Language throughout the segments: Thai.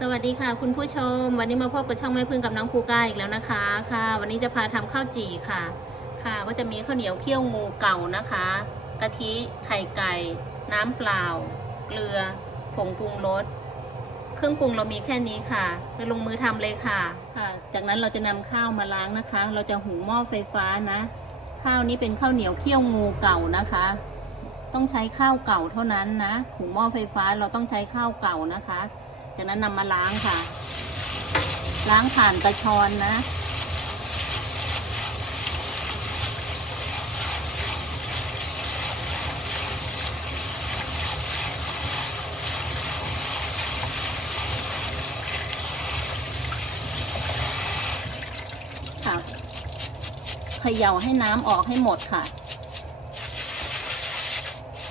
สวัสดีค่ะ คุณผู้ชม วันนี้มาพบกับช่องแม่พึ่งกับน้องครูก้าอีกแล้วนะคะค่ะ วันนี้จะพาทำข้าวจี่ค่ะ ค่ะก็จะมีข้าวเหนียวเคี่ยวงูเก่านะคะกะทิไข่ไก่ น้ำเปล่าเกลือผงปรุงรสเครื่องปรุงเรามีแค่นี้ค่ะไปลงมือทำเลยค่ะค่ะ จากนั้นเราจะนำข้าวมาล้างนะคะ เราจะหุงหม้อไฟฟ้านะ ข้าวนี้เป็นข้าวเหนียวเคี่ยวงูเก่านะคะ ต้องใช้ข้าวเก่าเท่านั้นนะหุงหม้อไฟฟ้าเราต้องใช้ข้าวเก่านะคะ จากนั้นนำมาล้างค่ะ ล้างผ่านกระชอนนะ ค่ะเขย่าให้น้ำออกให้หมดค่ะ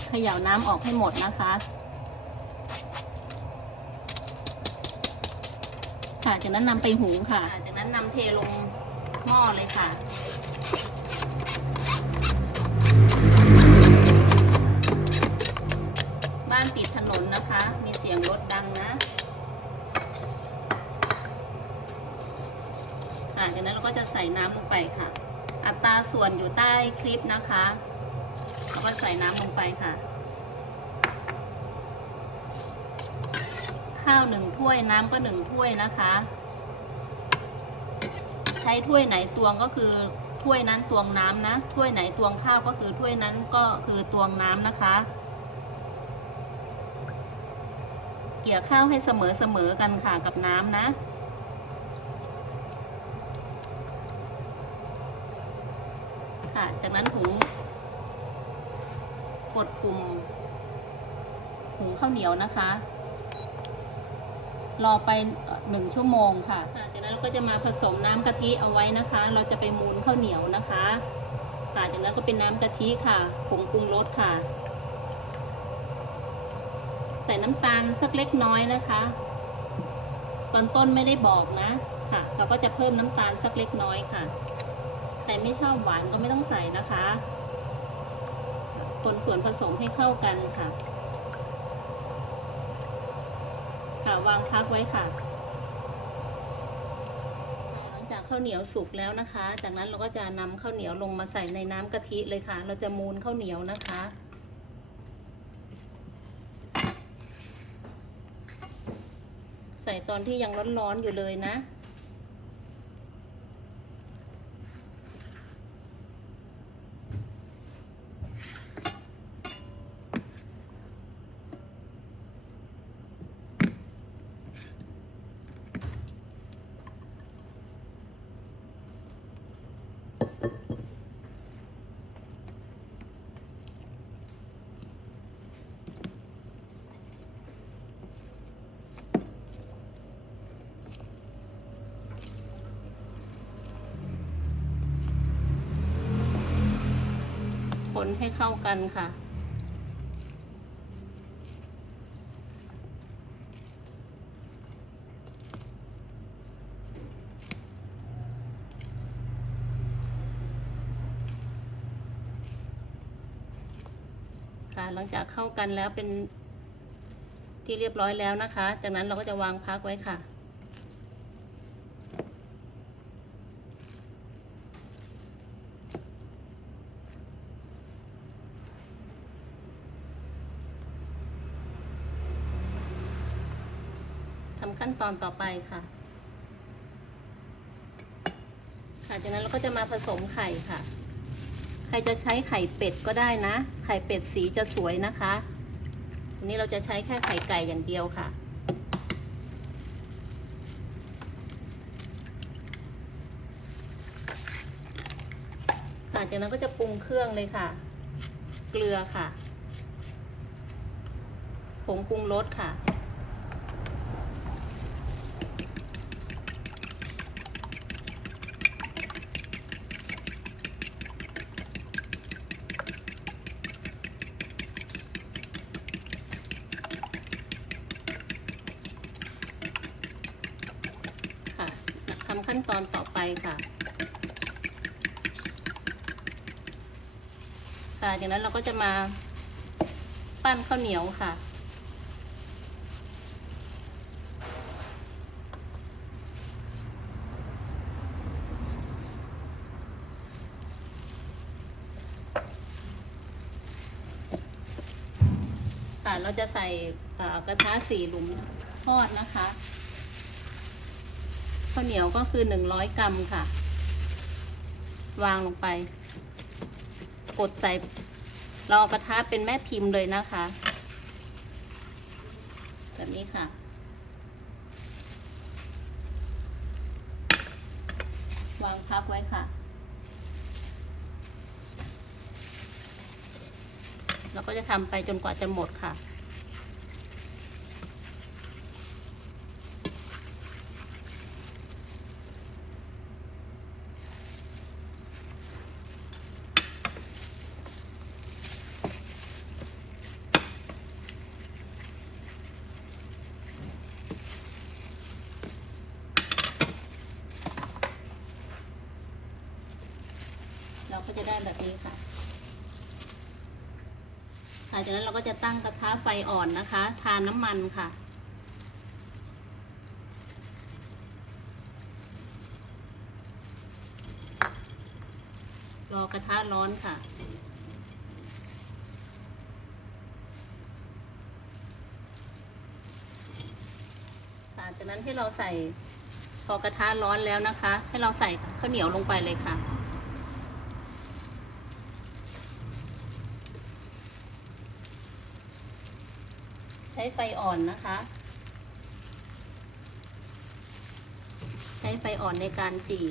เขย่าน้ำออกให้หมดนะคะ ค่ะ จากนั้นนำไปหุงค่ะ จากนั้นนำเทลงหม้อเลยค่ะ บ้านติดถนนนะคะ มีเสียงรถดังนะค่ะจากนั้นเราก็จะใส่น้ำลงไปค่ะ อัตราส่วนอยู่ใต้คลิปนะคะแล้วก็ใส่น้ำลงไปค่ะ ข้าวหนึ่งถ้วยน้ำก็หนึ่งถ้วยนะคะ ใช้ถ้วยไหนตวงก็คือถ้วยนั้นตวงน้ำนะถ้วยไหนตวงข้าวก็คือถ้วยนั้นก็คือตวงน้ำนะคะ เกี่ยข้าวให้เสมอเสมอกันค่ะกับน้ำนะค่ะจากนั้นหุงกดปุ่มหุงข้าวเหนียวนะคะ รอไปหนึ่งชั่วโมงค่ะ จากนั้นเราก็จะมาผสมน้ำกะทิเอาไว้นะคะ เราจะไปมูนข้าวเหนียวนะคะค่ะจากนั้นก็เป็นน้ำกะทิค่ะผงปรุงรสค่ะ ใส่น้ำตาลสักเล็กน้อยนะคะ ตอนต้นไม่ได้บอกนะค่ะ เราก็จะเพิ่มน้ำตาลสักเล็กน้อยค่ะใครไม่ชอบหวานก็ไม่ต้องใส่นะคะ คนส่วนผสมให้เข้ากันค่ะ ค่ะวางพักไว้ค่ะ หลังจากข้าวเหนียวสุกแล้วนะคะ จากนั้นเราก็จะนำข้าวเหนียวลงมาใส่ในน้ำกะทิเลยค่ะ เราจะมูนข้าวเหนียวนะคะใส่ตอนที่ยังร้อนๆอยู่เลยนะ นให้เข้ากันค่ะ ค่ะ หลังจากเข้ากันแล้วเป็นที่เรียบร้อยแล้วนะคะ จากนั้นเราก็จะวางพักไว้ค่ะ ขั้นตอนต่อไปค่ะ ค่ะจากนั้นเราก็จะมาผสมไข่ค่ะ ใครจะใช้ไข่เป็ดก็ได้นะ ไข่เป็ดสีจะสวยนะคะอันนี้เราจะใช้แค่ไข่ไก่อย่างเดียวค่ะค่ะจากนั้นก็จะปรุงเครื่องเลยค่ะ เกลือค่ะ ผงปรุงรสค่ะ จากนั้นเราก็จะมาปั้นข้าวเหนียวค่ะ ค่ะเราจะใส่กระทะสี่หลุมทอดนะคะข้าวเหนียวก็คือหนึ่งร้อยกรัมค่ะ วางลงไป กดใส่ เราเอกระทะเป็นแม่พิมพ์เลยนะคะ แบบนี้ค่ะ วางพักไว้ค่ะ เราก็จะทำไปจนกว่าจะหมดค่ะ เราก็จะได้แบบนี้ค่ะ หลังจากนั้นเราก็จะตั้งกระทะไฟอ่อนนะคะ ทานน้ำมันค่ะ รอกระทะร้อนค่ะหลังจากนั้นให้เราใส่พอกระทะร้อนแล้วนะคะ ให้เราใส่ข้าวเหนียวลงไปเลยค่ะ ช้ไฟอ่อนนะคะ ใช้ไฟอ่อนในการจี่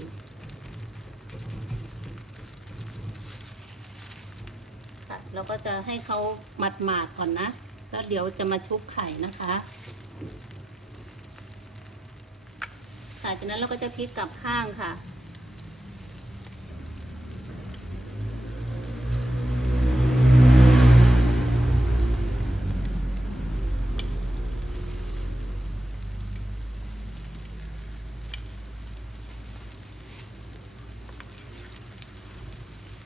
ค่ะแล้วก็จะให้เขาหมัดหมาดๆก่อนนะแล้วเดี๋ยวจะมาชุบไข่นะคะค่ะจากนั้นเราก็จะพลิกกลับข้างค่ะ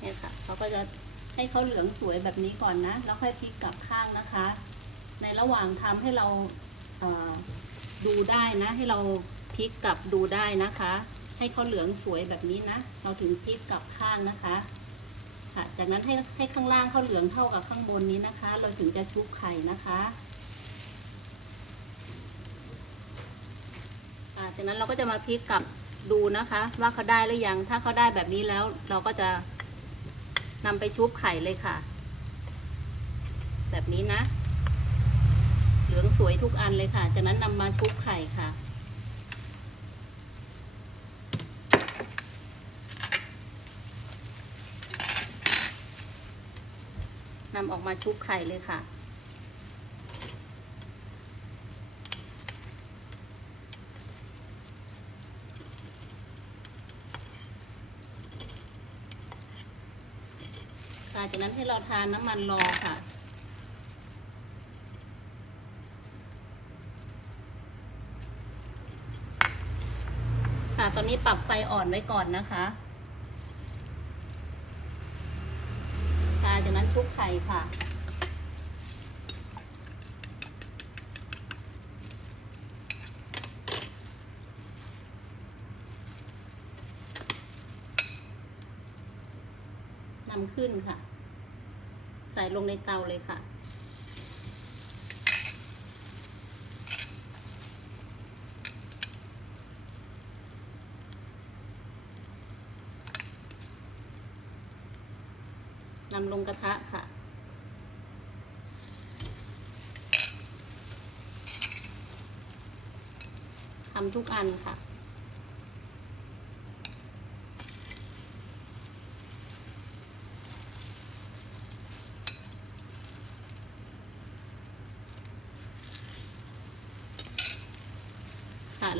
เนี่ยค่ะเขาก็จะให้เขาเหลืองสวยแบบนี้ก่อนนะ แล้วค่อยพลิกกลับข้างนะคะ ในระหว่างทำให้เราเดูได้นะ ให้เราพลิกกลับดูได้นะคะ ให้เขาเหลืองสวยแบบนี้นะ เราถึงพลิกกลับข้างนะคะค่ะจากนั้นให้ให้ข้างล่างเขาเหลืองเท่ากับข้างบนนี้นะคะ เราถึงจะชุบไข่นะคะจากนั้นเราก็จะมาพลิกกลับดูนะคะ ว่าเขาได้หรือยัง ถ้าเขาได้แบบนี้แล้วเราก็จะ นำไปชุบไข่เลยค่ะ แบบนี้นะ เหลืองสวยทุกอันเลยค่ะ จากนั้นนำมาชุบไข่ค่ะ นำออกมาชุบไข่เลยค่ะ จากนั้นให้เราทานน้ำมันรอค่ะ ค่ะ ตอนนี้ปรับไฟอ่อนไว้ก่อนนะคะค่ะจากนั้นชุบไข่ค่ะนำขึ้นค่ะ ส่ลงในเตาเลยค่ะ นำลงกระทะค่ะทำทุกอันค่ะ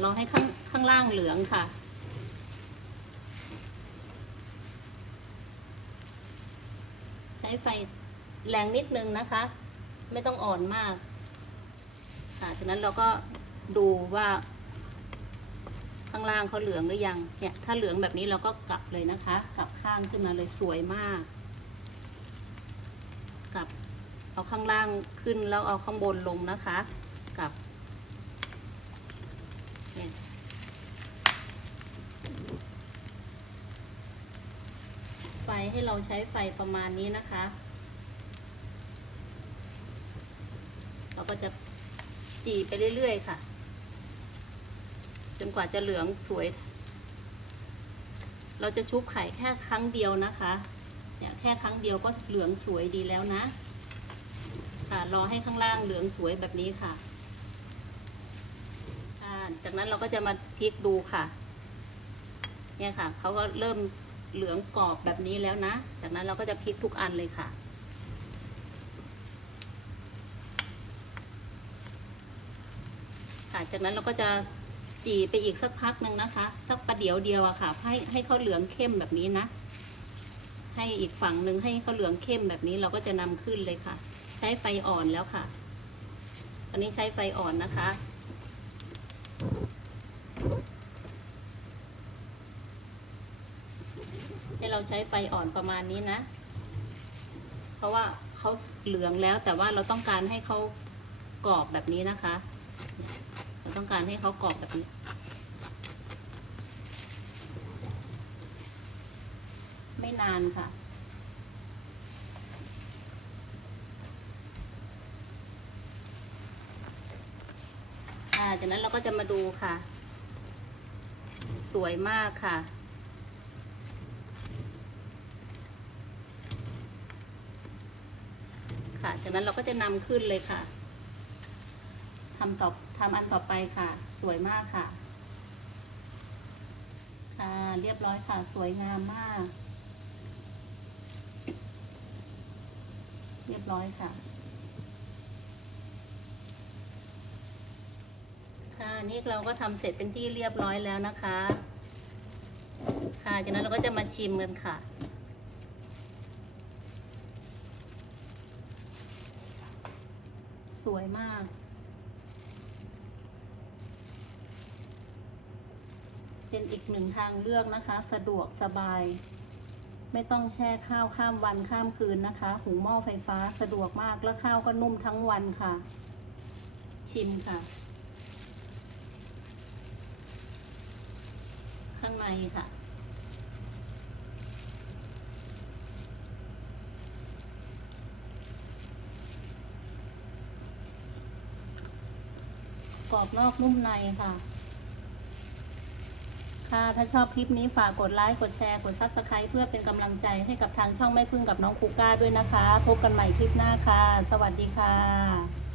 รอให้ข้างข้างล่างเหลืองค่ะ ใช้ไฟแรงนิดนึงนะคะ ไม่ต้องอ่อนมากค่ะจากนั้นเราก็ดูว่า ข้างล่างเขาเหลืองหรือยังเนี่ยถ้าเหลืองแบบนี้เราก็กลับเลยนะคะ กลับข้างขึ้นมาเลยสวยมาก กลับเอาข้างล่างขึ้นแล้วเอาข้างบนลงนะคะ กลับ ไฟให้เราใช้ไฟประมาณนี้นะคะ เราก็จะจีไปเรื่อยๆค่ะ จนกว่าจะเหลืองสวย เราจะชุบไข่แค่ครั้งเดียวนะคะเนี่ยแค่ครั้งเดียวก็เหลืองสวยดีแล้วนะ ค่ะรอให้ข้างล่างเหลืองสวยแบบนี้ค่ะ จากนั้นเราก็จะมาพลิกดูค่ะ เนี่ยค่ะเขาก็เริ่มเหลืองกรอบแบบนี้แล้วนะ จากนั้นเราก็จะพลิกทุกอันเลยค่ะ ค่ะ จากนั้นเราก็จะจีไปอีกสักพักหนึ่งนะคะ สักประเดี๋ยวเดียวอะค่ะ ให้ให้เขาเหลืองเข้มแบบนี้นะ ให้อีกฝั่งหนึ่งให้เขาเหลืองเข้มแบบนี้เราก็จะนำขึ้นเลยค่ะ ใช้ไฟอ่อนแล้วค่ะ ตอนนี้ใช้ไฟอ่อนนะคะ ให้ เราใช้ไฟอ่อนประมาณนี้นะ เพราะว่าเขาเหลืองแล้วแต่ว่าเราต้องการให้เขากรอบแบบนี้นะคะ เราต้องการให้เขากรอบแบบนี้ ไม่นานค่ะจากนั้นเราก็จะมาดูค่ะ สวยมากค่ะ ค่ะ จากนั้นเราก็จะนำขึ้นเลยค่ะทำต่อทำอันต่อไปค่ะ สวยมากค่ะ ค่ะ เรียบร้อยค่ะ สวยงามมาก เรียบร้อยค่ะ ค่ะนี่เราก็ทำเสร็จเป็นที่เรียบร้อยแล้วนะคะ ค่ะ จากนั้นเราก็จะมาชิมกันค่ะ วยมาก เป็นอีกหนึ่งทางเลือกนะคะ สะดวกสบาย ไม่ต้องแช่ข้าวข้ามวันข้ามคืนนะคะ หุงหม้อไฟฟ้าสะดวกมากแล้วข้าวก็นุ่มทั้งวันค่ะ ชิมค่ะ ข้างในค่ะ กรอบนอกนุ่มในค่ะ ค่ะ ถ้าชอบคลิปนี้ฝากกดไลค์ กดแชร์ กดซับสไคร b ์เพื่อเป็นกำลังใจให้กับทางช่องแม่พึ่งกับน้องคูก้าด้วยนะคะ พบกันใหม่คลิปหน้าค่ะ สวัสดีค่ะ